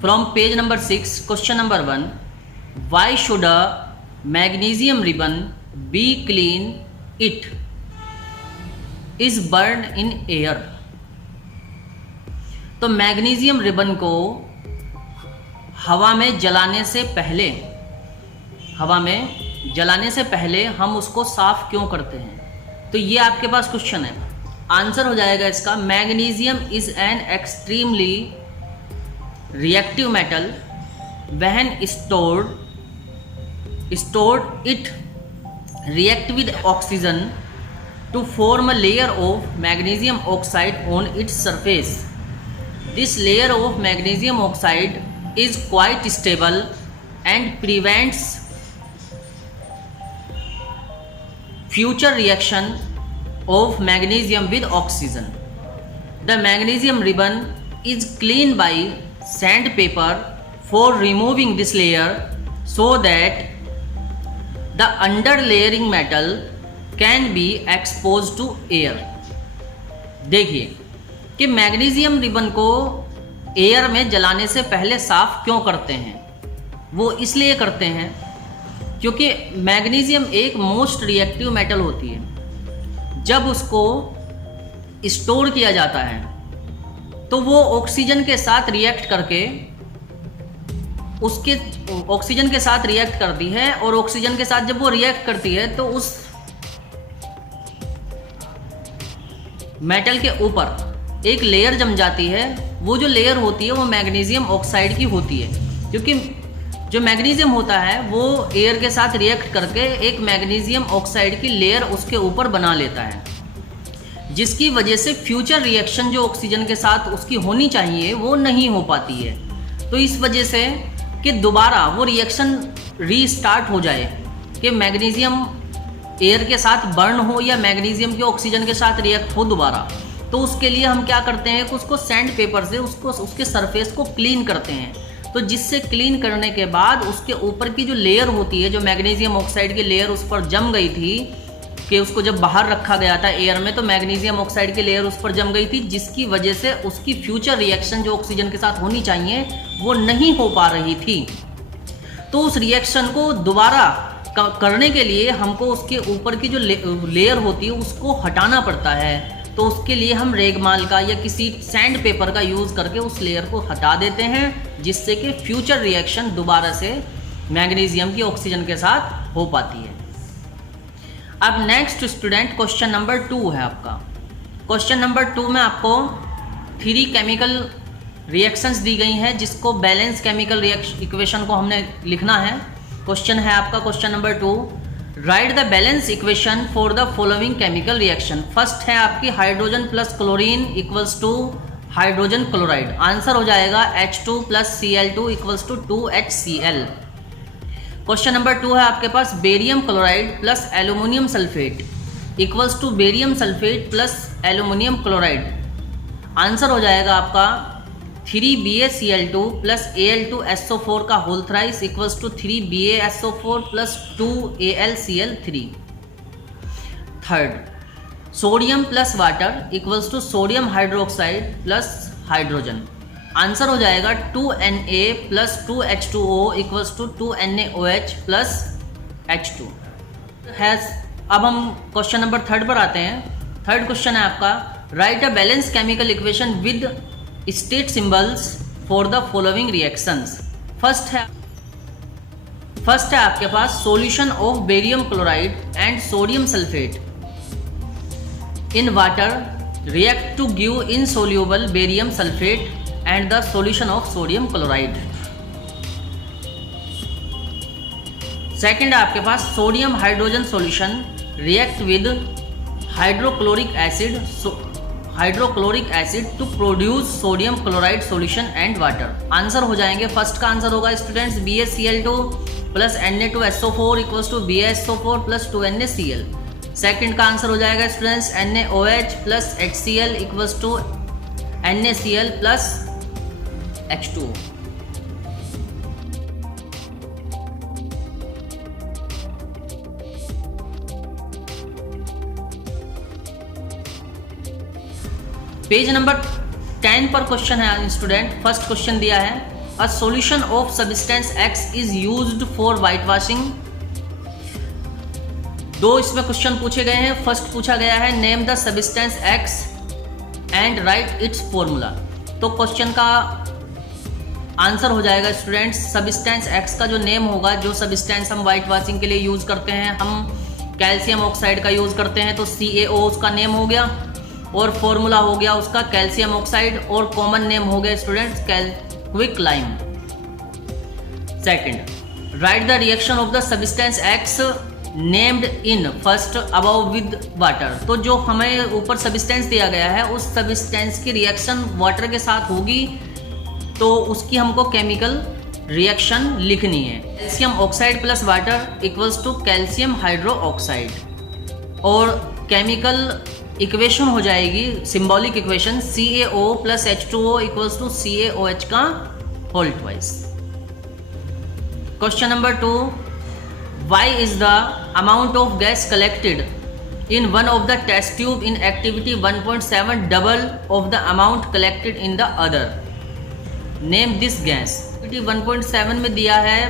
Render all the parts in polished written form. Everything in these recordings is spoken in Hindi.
From page number 6, question number 1, why should a magnesium ribbon be clean it is burn in air. तो मैग्नीशियम रिबन को हवा में जलाने से पहले हम उसको साफ क्यों करते हैं? तो ये आपके पास क्वेश्चन है। आंसर हो जाएगा इसका, magnesium is an extremely reactive metal when stored it react with oxygen to form a layer of magnesium oxide on its surface. This layer of magnesium oxide is quite stable and prevents future reaction of magnesium with oxygen. The magnesium ribbon is cleaned by sandpaper for removing this layer so that the underlaying metal can be exposed to air. देखिए कि मैग्नीशियम रिबन को एयर में जलाने से पहले साफ क्यों करते हैं। वो इसलिए करते हैं क्योंकि मैग्नीशियम एक मोस्ट रिएक्टिव मेटल होती है। जब उसको स्टोर किया जाता है तो वो ऑक्सीजन के साथ रिएक्ट करके ऑक्सीजन के साथ रिएक्ट करती है, और ऑक्सीजन के साथ जब वो रिएक्ट करती है तो उस मेटल के ऊपर एक लेयर जम जाती है। वो जो लेयर होती है वो मैग्नीशियम ऑक्साइड की होती है, क्योंकि जो मैग्नीशियम होता है वो एयर के साथ रिएक्ट करके एक मैग्नीशियम ऑक्साइड की लेयर उसके ऊपर बना लेता है, जिसकी वजह से फ्यूचर रिएक्शन जो ऑक्सीजन के साथ उसकी होनी चाहिए वो नहीं हो पाती है। तो इस वजह से कि दोबारा वो रिएक्शन रीस्टार्ट हो जाए, कि मैग्नीशियम एयर के साथ बर्न हो या मैग्नीशियम के ऑक्सीजन के साथ रिएक्ट हो दोबारा, तो उसके लिए हम क्या करते हैं कि उसको सैंड पेपर से उसके सरफेस को क्लीन करते हैं। तो जिससे क्लीन करने के बाद उसके ऊपर की जो लेयर होती है, जो मैग्नीशियम ऑक्साइड की लेयर उस पर जम गई थी, कि उसको जब बाहर रखा गया था एयर में तो मैग्नीशियम ऑक्साइड की लेयर उस पर जम गई थी, जिसकी वजह से उसकी फ्यूचर रिएक्शन जो ऑक्सीजन के साथ होनी चाहिए वो नहीं हो पा रही थी। तो उस रिएक्शन को दोबारा करने के लिए हमको उसके ऊपर की जो लेयर होती है उसको हटाना पड़ता है। तो उसके लिए हम रेगमाल का या किसी सैंड पेपर का यूज़ करके उस लेयर को हटा देते हैं, जिससे कि फ्यूचर रिएक्शन दोबारा से मैग्नीशियम की ऑक्सीजन के साथ हो पाती है। अब नेक्स्ट स्टूडेंट क्वेश्चन नंबर 2 है आपका। क्वेश्चन नंबर 2 में आपको 3 केमिकल रिएक्शंस दी गई हैं, जिसको बैलेंस केमिकल इक्वेशन को हमने लिखना है। क्वेश्चन है आपका question number 2, write the balance equation for the following chemical reaction. First है आपकी hydrogen plus chlorine equals to hydrogen chloride. Answer हो जाएगा H2 plus Cl2 equals to 2HCl। Question number 2 है आपके पास barium chloride plus aluminium sulphate equals to barium sulphate plus aluminium chloride. Answer हो जाएगा आपका 3BaCl2 प्लस Al2SO4 का whole thrice equals to 3BaSO4 plus 2AlCl3। Third, sodium plus water equals to sodium hydroxide plus hydrogen. Answer हो जाएगा 2Na plus 2H2O equals to 2NaOH plus H2 है। अब हम क्वेश्चन नंबर 3 पर आते हैं। थर्ड क्वेश्चन है आपका, write a balance chemical equation with state symbols for the following reactions. First है आपके पास solution of barium chloride and sodium sulphate in water react to give insoluble barium sulphate and the solution of sodium chloride। Second है आपके पास sodium hydrogen solution react with hydrochloric acid to produce sodium chloride solution and water. Answer हो जाएंगे, फर्स्ट का आंसर होगा students BaCl2 plus Na2SO4 equals to BaSO4 plus 2NaCl। Second का आंसर हो जाएगा students NaOH plus HCl equals to NaCl plus H2O। Page number 10 पर क्वेश्चन है स्टूडेंट। फर्स्ट क्वेश्चन दिया है, A solution of substance X is used for whitewashing. दो इसमें क्वेश्चन पूछे गए हैं. फर्स्ट पूछा गया है name the substance X and right it's formula. तो क्वेश्चन का आंसर हो जाएगा स्टूडेंट्स, सब्सटेंस X का जो नेम होगा, जो सब्सटेंस हम वाइट वॉशिंग के लिए यूज करते हैं, हम कैल्शियम ऑक्साइड का यूज करते हैं, तो CaO उसका नेम हो गया, और फॉर्मूला हो गया उसका कैल्शियम ऑक्साइड, और कॉमन नेम हो गया students quick lime. Second, right the reaction of the substance X named in first above with water. तो जो हमें ऊपर सब्सटेंस दिया गया है, उस सब्सटेंस की रिएक्शन वाटर के साथ होगी, तो उसकी हमको केमिकल रिएक्शन लिखनी है. Calcium oxide plus water equals to calcium hydroxide, और केमिकल इक्वेशन हो जाएगी, symbolic equation, CaO plus H2O equals to CaOH का whole twice. Question number 2, why is the amount of gas collected in one of the test tube in activity 1.7 double of the amount collected in the other. Name this gas. Activity 1.7 में दिया है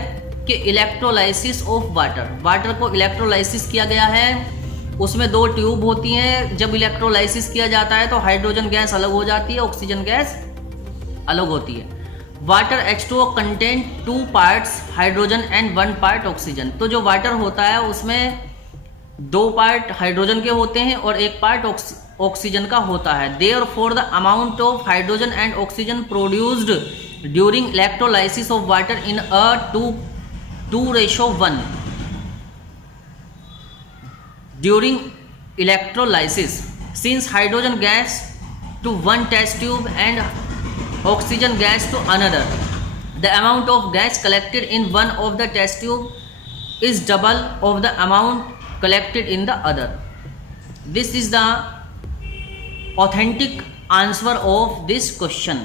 कि इलेक्ट्रोलाइसिस ऑफ वाटर. वाटर को इलेक्ट्रोलाइसिस किया गया है, उसमें दो ट्यूब होती हैं. जब इलेक्ट्रोलाइसिस किया जाता है तो हाइड्रोजन गैस अलग हो जाती है, ऑक्सीजन गैस अलग होती है. Water H2O contain 2 parts hydrogen and 1 part oxygen. तो जो वाटर होता है उसमें 2 पार्ट हाइड्रोजन के होते हैं और 1 पार्ट ऑक्सीजन का होता है. Therefore the amount of hydrogen and oxygen produced during electrolysis of water in a 2:1 during electrolysis, since hydrogen gas to one test tube and oxygen gas to another, the amount of gas collected in one of the test tube is double of the amount collected in the other. This is the authentic answer of this question.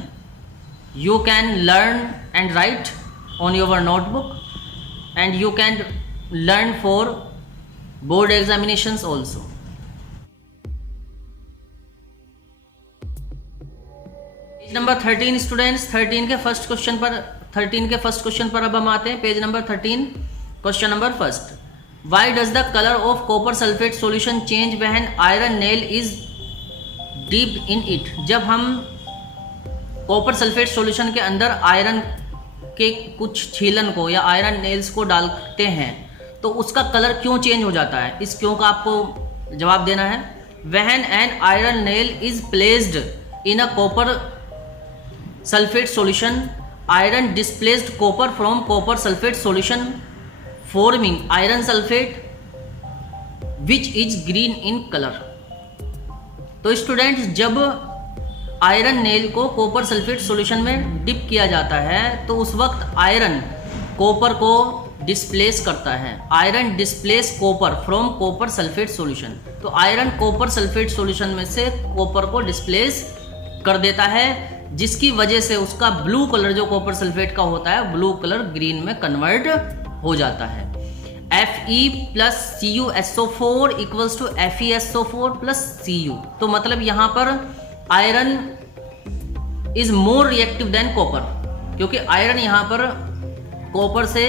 You can learn and write on your notebook, and you can learn for board examinations also. Page number 13 students, 13 के फर्स्ट क्वेश्चन पर अब हम आते हैं. Page number 13, question number first. Why does the colour of copper sulphate solution change when iron nail is deep in it. जब हम कॉपर सल्फेट सॉल्यूशन के अंदर आयरन के कुछ छीलन को या आयरन नेल्स को डालते हैं, तो उसका कलर क्यों चेंज हो जाता है? इस क्यों का आपको जवाब देना है. When an iron nail is placed in a copper sulphate solution, iron displaced copper from copper sulphate solution forming iron sulphate which is green in colour. तो स्टूडेंट्स, जब आयरन नेल को कॉपर सल्फेट सॉल्यूशन में डिप किया जाता है, तो उस वक्त आयरन कॉपर को डिस्प्लेस करता है. Iron displace copper from copper sulphate solution. तो आयरन कॉपर सल्फेट सॉल्यूशन में से कॉपर को डिस्प्लेस कर देता है, जिसकी वजह से उसका ब्लू कलर जो कॉपर सल्फेट का होता है, ब्लू कलर ग्रीन में कन्वर्ट हो जाता है. Fe plus CuSO4 equals to FeSO4 plus Cu. तो मतलब यहाँ पर iron is more reactive than copper, क्योंकि आयरन यहाँ पर कॉपर से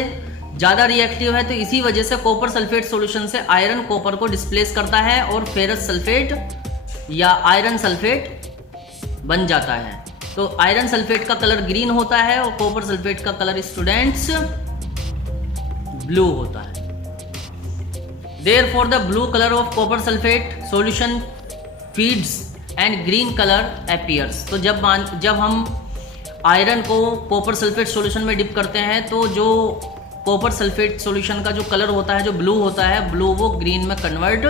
ज़्यादा रिएक्टिव है. तो इसी वजह से कॉपर सल्फेट सॉल्यूशन से आयरन कॉपर को डिस्प्लेस करता है और फेरस सल्फेट या आयरन सल्फेट बन जाता है. तो आयरन सल्फेट का कलर ग्रीन होता है और कॉपर सल्फेट का कलर स्टूडेंट्स ब्लू होता है. Therefore, the blue color of copper sulfate solution feeds and green color appears. तो जब हम आयरन को कॉपर सल्फेट सॉल्यूशन में डिप करते हैं, तो जो कॉपर सल्फेट सॉल्यूशन का जो कलर होता है, जो ब्लू होता है, ब्लू वो ग्रीन में कन्वर्ट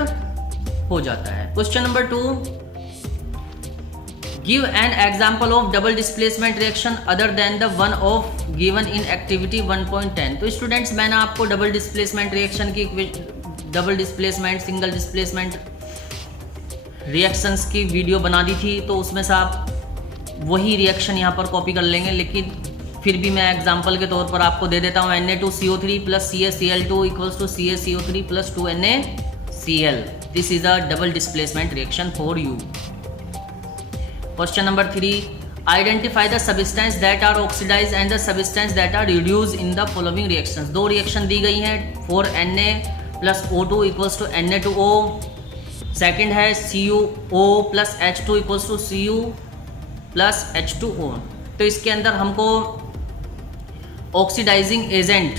हो जाता है. Question number 2, give an example of double displacement reaction other than the one of given in activity 1.10. तो स्टूडेंट्स, मैंने आपको डबल डिस्प्लेसमेंट रिएक्शन की, double displacement, single displacement reactions की वीडियो बना दी थी, तो उसमें से आप वही रिएक्शन यहाँ पर कॉपी कर लेंगे. लेकिन फिर भी मैं एग्जांपल के तौर पर आपको दे देता हूँ. Na2CO3 plus CaCl2 equals to CaCO3 plus 2NaCl. This is a double displacement reaction for you. Question number 3, identify the substance that are oxidise and the substance that are reduce in the following reactions. दो रिएक्शन दी गई हैं, 4Na plus O2 equals to Na2O। Second है CuO plus H2 equals to Cu plus H2O। तो इसके अंदर हमको ऑक्सीडाइजिंग एजेंट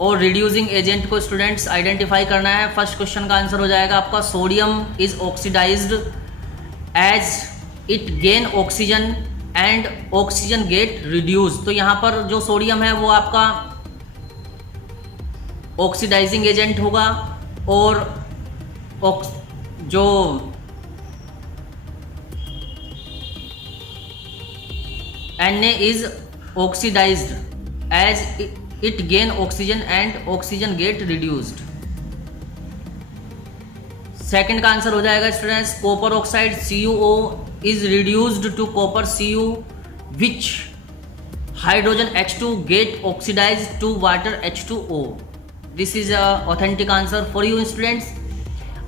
और रिड्यूसिंग एजेंट को स्टूडेंट्स आइडेंटिफाई करना है। फर्स्ट क्वेश्चन का आंसर हो जाएगा आपका sodium is oxidised as it gain oxygen and oxygen get reduce. तो यहाँ पर जो सोडियम है वो आपका ऑक्सीडाइजिंग एजेंट होगा और जो Na is oxidised as it gain oxygen and oxygen get reduced. Second का आंसर हो जाएगा students copper oxide CuO is reduced to copper Cu which hydrogen H2 get oxidized to water H2O. This is a authentic answer for you students.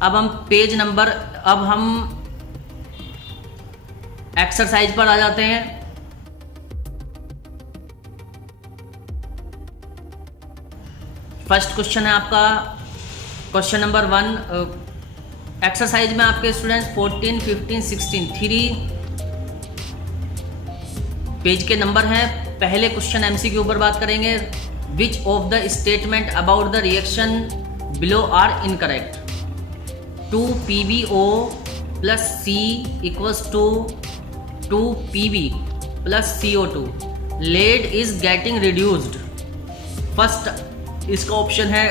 अब हम एक्सरसाइज पर आ जाते हैं। फर्स्ट क्वेश्चन है आपका क्वेश्चन नंबर 1। एक्सरसाइज में आपके स्टूडेंट्स 14, 15, 16 3 पेज के नंबर हैं। पहले क्वेश्चन MCQ पर बात करेंगे। Which of the statement about the reaction below are incorrect. 2PbO plus C equals to 2Pb plus CO2। Lead is getting reduced. First इसका ऑप्शन है,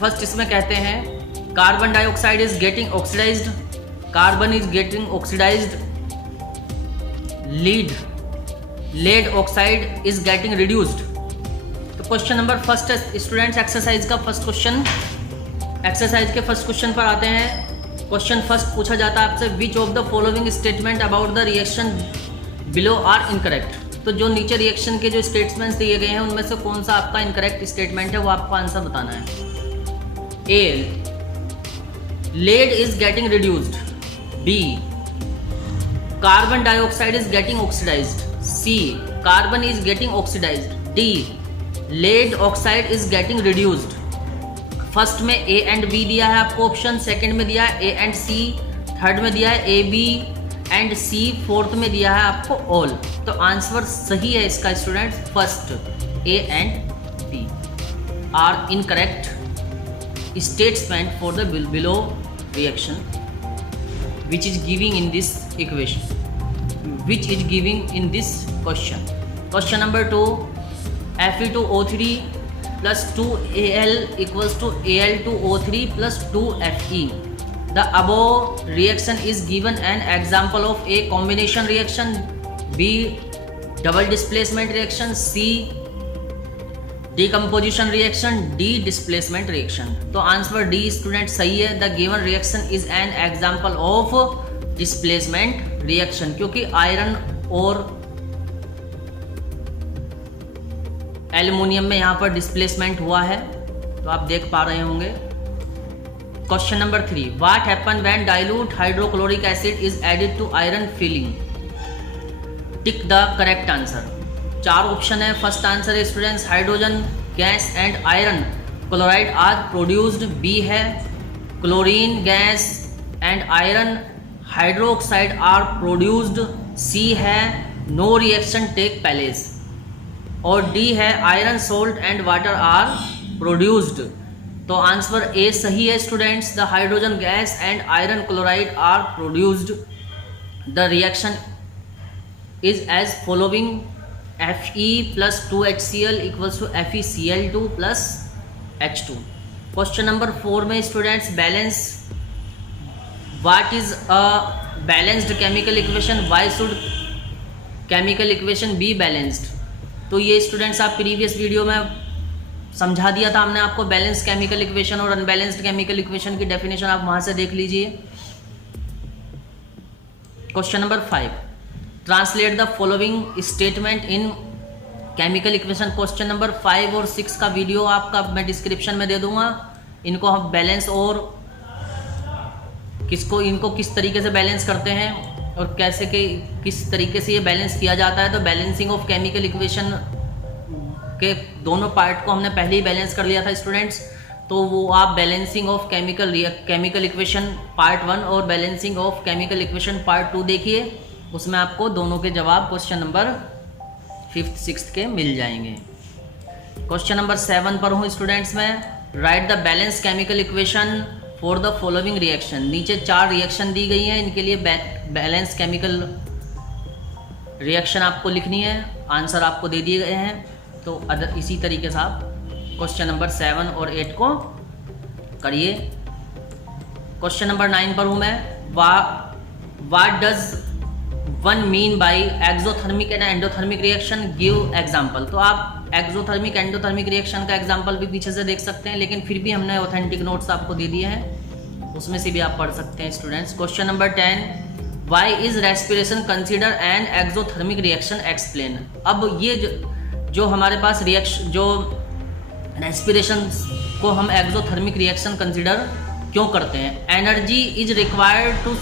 फर्स्ट इसमें कहते हैं carbon dioxide is getting oxidised, carbon is getting oxidised, lead oxide is getting reduced. तो क्वेश्चन नंबर फर्स्ट है स्टूडेंट्स एक्सरसाइज का फर्स्ट क्वेश्चन। एक्सरसाइज के फर्स्ट क्वेश्चन पर आते हैं। क्वेश्चन फर्स्ट पूछा जाता है आपसे which of the following statement about the reaction below are incorrect. तो जो नीचे रिएक्शन के जो स्टेटमेंट्स दिए गए हैं उनमें से कौन सा आपका इनकरेक्ट स्टेटमेंट है वो आपको आंसर बताना है। A, lead is getting reduced. B, carbon dioxide is getting oxidized. C, carbon is getting oxidized. D, lead oxide is getting reduced. First में A एंड B दिया है आपको ऑप्शन, सेकंड में दिया है A एंड C, थर्ड में दिया है A, B and C, fourth में दिया है आपको ऑल। तो आंसर सही है इसका students first A and B are incorrect statement for the below reaction which is giving in this equation, which is giving in this question. Question number 2, Fe2O3 plus 2Al equals to Al2O3 plus 2Fe. The above reaction is given an example of A combination reaction, B double displacement reaction, C decomposition reaction, D displacement reaction. तो आंसर डी स्टूडेंट सही है। The given reaction is an example of displacement reaction, क्योंकि आयरन और एल्युमिनियम में यहाँ पर डिस्प्लेसमेंट हुआ है, तो आप देख पा रहे होंगे। Question number 3, what happen when dilute hydrochloric acid is added to iron filing. Tick the correct answer. 4 option है। फर्स्ट आंसर है students hydrogen gas and iron chloride are produced. B है chlorine gas and iron hydroxide are produced. C है नो रिएक्शन टेक प्लेस। और डी है iron salt and water are produced. तो आंसर ए सही है students. The hydrogen gas and iron chloride are produced. The reaction is as following Fe plus 2HCl equals to FeCl2 plus H2। Question number 4 में students balance, what is a balanced chemical equation, why should chemical equation be balanced. तो ये स्टूडेंट्स आप प्रीवियस वीडियो में समझा दिया था हमने आपको बैलेंस केमिकल इक्वेशन और अनबैलेंस्ड केमिकल इक्वेशन की डेफिनेशन आप वहाँ से देख लीजिए। Question number 5, translate the following statement in chemical equation. Question number 5 और 6 का वीडियो आपका मैं डिस्क्रिप्शन में दे दूंगा। इनको हम बैलेंस और इनको किस तरीके से बैलेंस करते हैं और किस तरीके से ये बैलेंस किया जाता है। तो बैलेंसिंग ऑफ केमिकल इक्वेशन के दोनों पार्ट को हमने पहले ही बैलेंस कर लिया था स्टूडेंट्स। तो वो आप balancing of chemical equation part 1 और balancing of chemical equation part 2 देखिए, उसमें आपको दोनों के जवाब क्वेश्चन नंबर 5th 6th के मिल जाएंगे। क्वेश्चन नंबर 7 पर हूँ स्टूडेंट्स में, right the balance chemical equation for the following reaction. नीचे 4 रिएक्शन दी गई हैं, इनके लिए बैलेंस केमिकल रिएक्शन आपको लिखनी है, आंसर आपको दे दिए गए हैं। तो इसी तरीके से आप क्वेश्चन नंबर 7 और 8 को करिए। क्वेश्चन नंबर 9 पर हूँ मैं, what does one mean by exothermic and endothermic reaction, give example. तो आप एक्सोथर्मिक एंडोथर्मिक रिएक्शन का एग्जाम्पल भी पीछे से देख सकते हैं, लेकिन फिर भी हमने ऑथेंटिक नोट्स आपको दे दिए हैं, उसमें से भी आप पढ़ सकते हैं students. Question number 10, why is respiration consider an exothermic reaction, explain. अब ये जो हमारे पास जो रेस्पिरेशन को हम एक्सोथर्मिक रिएक्शन कंसिडर क्यों करते हैं। Energy is required to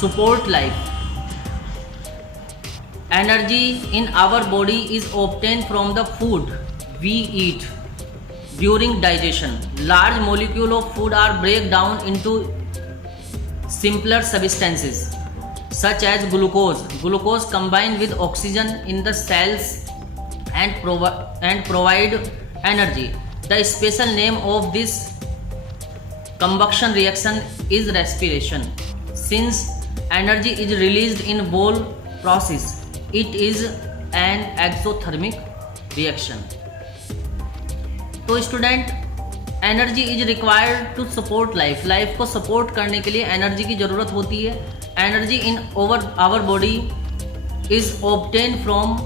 support life. Energy in our body is obtain from the food we eat during digestion. Large molecule of food are break down into simpler substances such as glucose. Glucose combine with oxygen in the cells and provide energy. The special name of this combustion reaction is respiration. Since energy is released in whole process, it is an exothermic reaction. तो student, energy is required to support life. Life को सपोर्ट करने के लिए एनर्जी की ज़रूरत होती है। Energy in our body is obtain from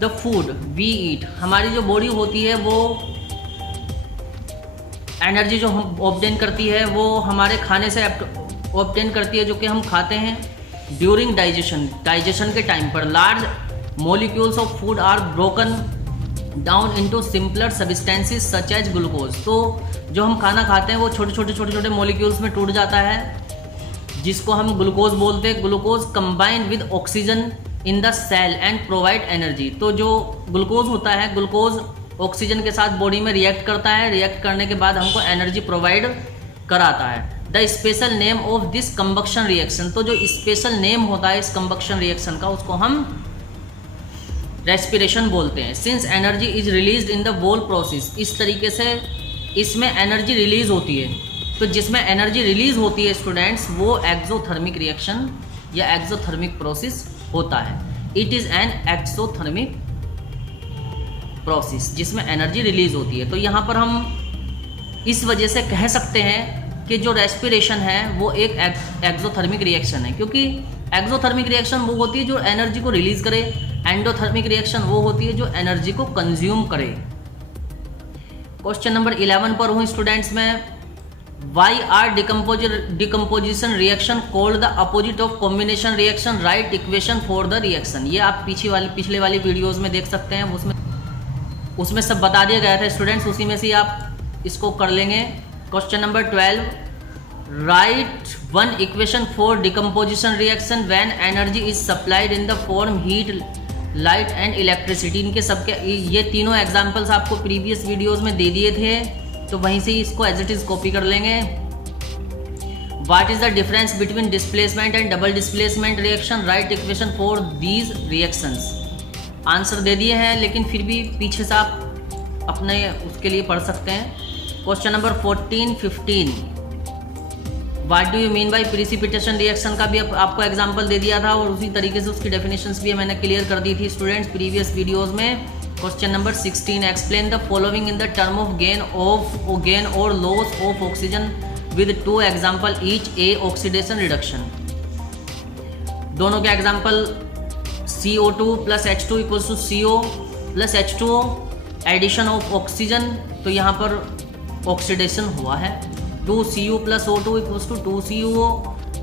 the food we eat. हमारी जो बॉडी होती है वो एनर्जी जो हम ऑब्टेन करती है वो हमारे खाने से ऑब्टेन करती है, जो कि हम खाते हैं ड्यूरिंग डाइजेशन के टाइम पर। Large molecules of food are broken down into simpler substances such as glucose. तो जो हम खाना खाते हैं वो छोटे छोटे मोलिक्यूल्स में टूट जाता है, जिसको हम ग्लूकोज बोलते हैं। Glucose combine with oxygen in the cell and provide energy. तो जो ग्लूकोज होता है, ग्लूकोज ऑक्सीजन के साथ बॉडी में रिएक्ट करता है, रिएक्ट करने के बाद हमको एनर्जी प्रोवाइड कराता है। The special name of this combustion reaction. तो जो स्पेशल नेम होता है इस कंबक्शन रिएक्शन का, उसको हम रेस्पिरेशन बोलते हैं। Since energy is release in the whole process. इस तरीके से इसमें एनर्जी रिलीज होती है। तो जिसमें एनर्जी रिलीज होती है स्टूडेंट्स, वो एक्सोथर्मिक रिएक्शन या एक्सोथर्मिक प्रोसेस होता है। It is an exothermic process जिसमें एनर्जी रिलीज होती है। तो यहाँ पर हम इस वजह से कह सकते हैं कि जो रेस्पिरेशन है वो एक एक्सोथर्मिक रिएक्शन है, क्योंकि एक्सोथर्मिक रिएक्शन वो होती है जो एनर्जी को रिलीज करे, एंडोथर्मिक रिएक्शन वो होती है जो एनर्जी को कंज्यूम करे। क्वेश्चन नंबर 11 पर हूँ स्टूडेंट्स में, why are decomposition reaction called the opposite of combination reaction, write equation for the reaction. ये आप पिछले वाली वीडियोस में देख सकते हैं, उसमें सब बता दिया गया था स्टूडेंट्स, उसी में से आप इसको कर लेंगे। Question number 12, right one equation for decomposition reaction when energy is supplied in the form heat, light and electricity. इनके सबके ये तीनों एग्जाम्पल्स आपको प्रीवियस वीडियोस में दे दिए थे, तो वहीं से इसको एज इट इज कॉपी कर लेंगे। What is the difference between displacement and double displacement reaction, write equation for these reactions. Answer दे दिए हैं, लेकिन फिर भी पीछे से आप अपने उसके लिए पढ़ सकते हैं। Question number 14, 15, what do you mean by precipitation reaction का भी आपको एग्जाम्पल दे दिया था, और उसी तरीके से उसकी डेफिनेशंस भी मैंने क्लियर कर दी थी स्टूडेंट्स प्रीवियस वीडियोज़ में। Question number 16, explain the following in the term of gain और loss of oxygen with 2 example each. A oxidation reduction. दोनों के example CO2 plus H2 equals to CO plus H2O, addition of oxygen. तो यहाँ पर ऑक्सीडेशन हुआ है। 2Cu plus O2 equals to 2CuO,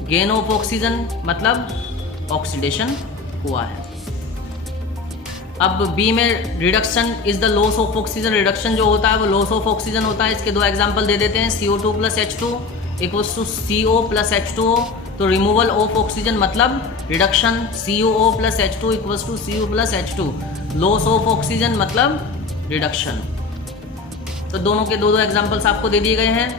gain of oxygen मतलब ऑक्सीडेशन हुआ है। अब बी में reduction is the loss of oxygen. Reduction जो होता है वो लॉस ऑफ ऑक्सीजन होता है। इसके 2 एग्जाम्पल दे देते हैं, CO2 plus H2 equals to CO plus H2O, तो रिमूवल ऑफ ऑक्सीजन मतलब reduction, COO plus H2 equals to CO plus H2, loss of oxygen मतलब रिडक्शन। तो दोनों के दो एग्जाम्पल्स आपको दे दिए गए हैं।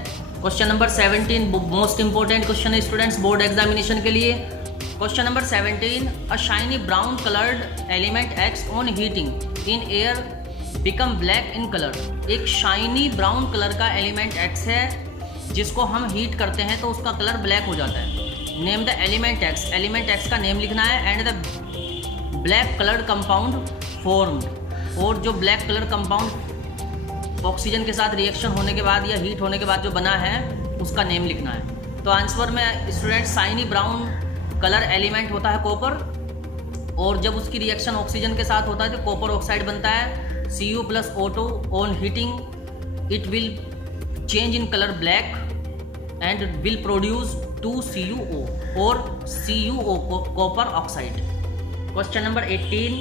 Question number 17 most important question है स्टूडेंट्स बोर्ड एग्जामिनेशन के लिए। Question number 17, a shiny brown coloured element x on heating in air become black in colour. एक शाइनी ब्राउन कलर का एलिमेंट एक्स है जिसको हम हीट करते हैं तो उसका कलर ब्लैक हो जाता है। Name the element x, element x का नेम लिखना है, and the black coloured compound formed, और जो ब्लैक कलर कंपाउंड ऑक्सीजन के साथ रिएक्शन होने के बाद या हीट होने के बाद जो बना है उसका नेम लिखना है। तो आंसर में student shiny brown colour element होता है कॉपर, और जब उसकी रिएक्शन ऑक्सीजन के साथ होता है तो कॉपर ऑक्साइड बनता है Cu plus O2 on heating it will change in colour black and will produce 2CuO और CuO copper oxide. Question number 18,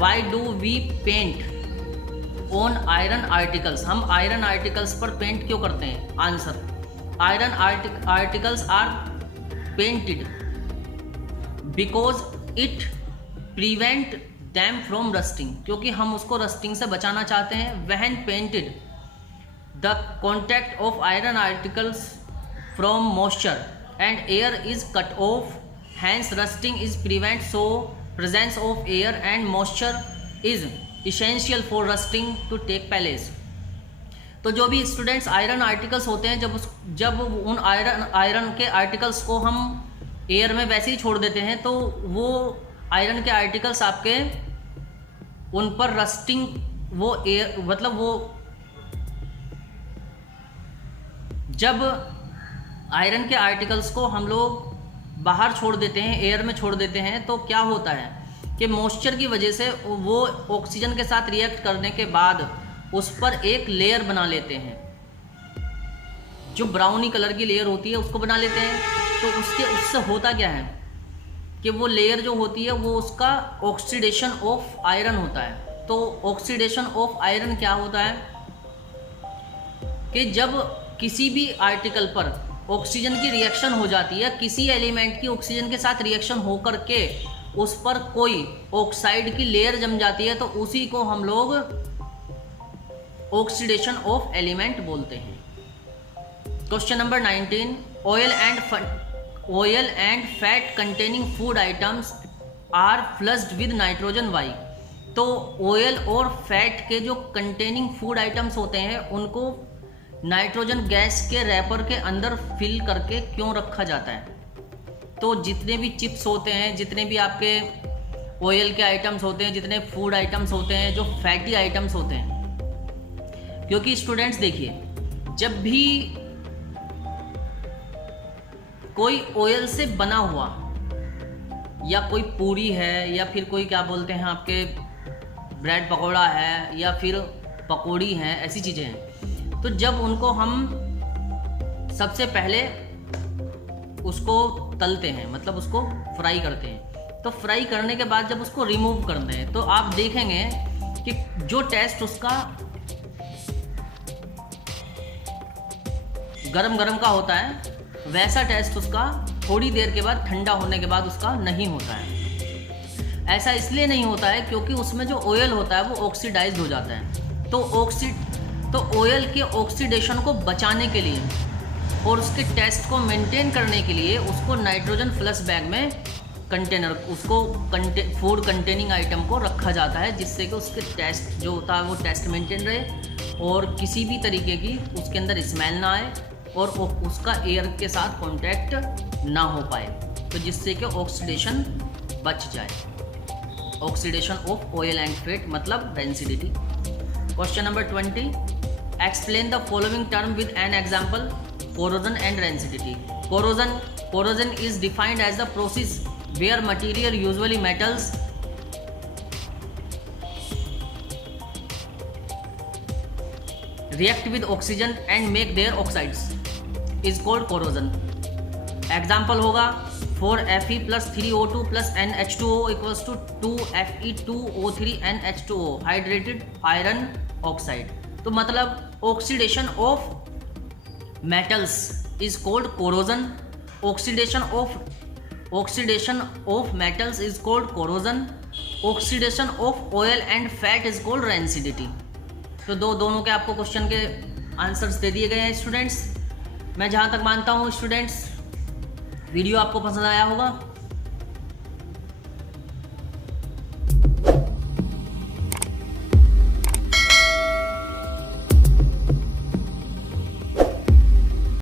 why do we paint on iron articles. हम आयरन आर्टिकल्स पर पेंट क्यों करते हैं? Answer, iron articles are painted because it prevent them from rusting, क्योंकि हम उसको रस्टिंग से बचाना चाहते हैं। When painted the contact of iron articles from moisture and air is cut off, hence rusting is prevent, so presence of air and moisture is essential for rusting to take place. तो जो भी स्टूडेंट्स आयरन आर्टिकल्स होते हैं, जब उन आयरन के आर्टिकल्स को हम एयर में वैसे ही छोड़ देते हैं तो वो आयरन के आर्टिकल्स आपके उन पर रस्टिंग, वो एयर मतलब वो जब आयरन के आर्टिकल्स को हम लोग बाहर छोड़ देते हैं, एयर में छोड़ देते हैं, तो क्या होता है कि मॉइस्चर की वजह से वो ऑक्सीजन के साथ रिएक्ट करने के बाद उस पर एक लेयर बना लेते हैं, जो ब्राउनी कलर की लेयर होती है उसको बना लेते हैं। तो उससे होता क्या है कि वो लेयर जो होती है वो उसका ऑक्सीडेशन ऑफ आयरन होता है। तो ऑक्सीडेशन ऑफ आयरन क्या होता है कि जब किसी भी आर्टिकल पर ऑक्सीजन की रिएक्शन हो जाती है, किसी एलिमेंट की ऑक्सीजन के साथ रिएक्शन होकर के उस पर कोई ऑक्साइड की लेयर जम जाती है, तो उसी को हम लोग ऑक्सीडेशन ऑफ एलिमेंट बोलते हैं। Question number 19, oil and fat containing food items are flushed with nitrogen why. तो ऑयल और फैट के जो कंटेनिंग फूड आइटम्स होते हैं उनको नाइट्रोजन गैस के रैपर के अंदर फिल करके क्यों रखा जाता है? तो जितने भी चिप्स होते हैं, जितने भी आपके ऑयल के आइटम्स होते हैं, जितने फूड आइटम्स होते हैं, जो फैटी आइटम्स होते हैं, क्योंकि स्टूडेंट्स देखिए, जब भी कोई ऑयल से बना हुआ या कोई पूरी है या फिर कोई क्या बोलते हैं आपके ब्रेड पकौड़ा है या फिर पकौड़ी हैं, ऐसी चीज़ें हैं, तो जब उनको हम सबसे पहले उसको तलते हैं, मतलब उसको फ्राई करते हैं, तो फ्राई करने के बाद जब उसको रिमूव करते हैं तो आप देखेंगे कि जो टेस्ट उसका गरम गरम का होता है, वैसा टेस्ट उसका थोड़ी देर के बाद ठंडा होने के बाद उसका नहीं होता है। ऐसा इसलिए नहीं होता है क्योंकि उसमें जो ऑयल होता है वो ऑक्सीडाइज्ड हो जाता है। तो ऑयल के ऑक्सीडेशन को बचाने के लिए और उसके टेस्ट को मेंटेन करने के लिए उसको नाइट्रोजन फ्लश बैग में कंटेनर, उसको फूड कंटेनिंग आइटम को रखा जाता है, जिससे कि उसके टेस्ट जो होता है वो टेस्ट मेंटेन रहे और किसी भी तरीके की उसके अंदर स्मेल ना आए और उसका एयर के साथ कांटेक्ट ना हो पाए, तो जिससे कि ऑक्सीडेशन बच जाए। Oxidation of oil and fat मतलब rancidity. Question number 20, explain the following term with an example, corrosion and rancidity. Corrosion is defined as the process where material, usually metals, react with oxygen and make their oxides is called corrosion. Example होगा 4Fe plus 3O2 plus NH2O equals to 2Fe2O3 NH2O hydrated iron oxide। तो मतलब oxidation of metals is called corrosion. Oxidation of metals is called corrosion. Oxidation of oil and fat is called rancidity. तो दोनों के आपको क्वेश्चन के आंसर्स दे दिए गए हैं स्टूडेंट्स। मैं जहाँ तक मानता हूँ स्टूडेंट्स वीडियो आपको पसंद आया होगा।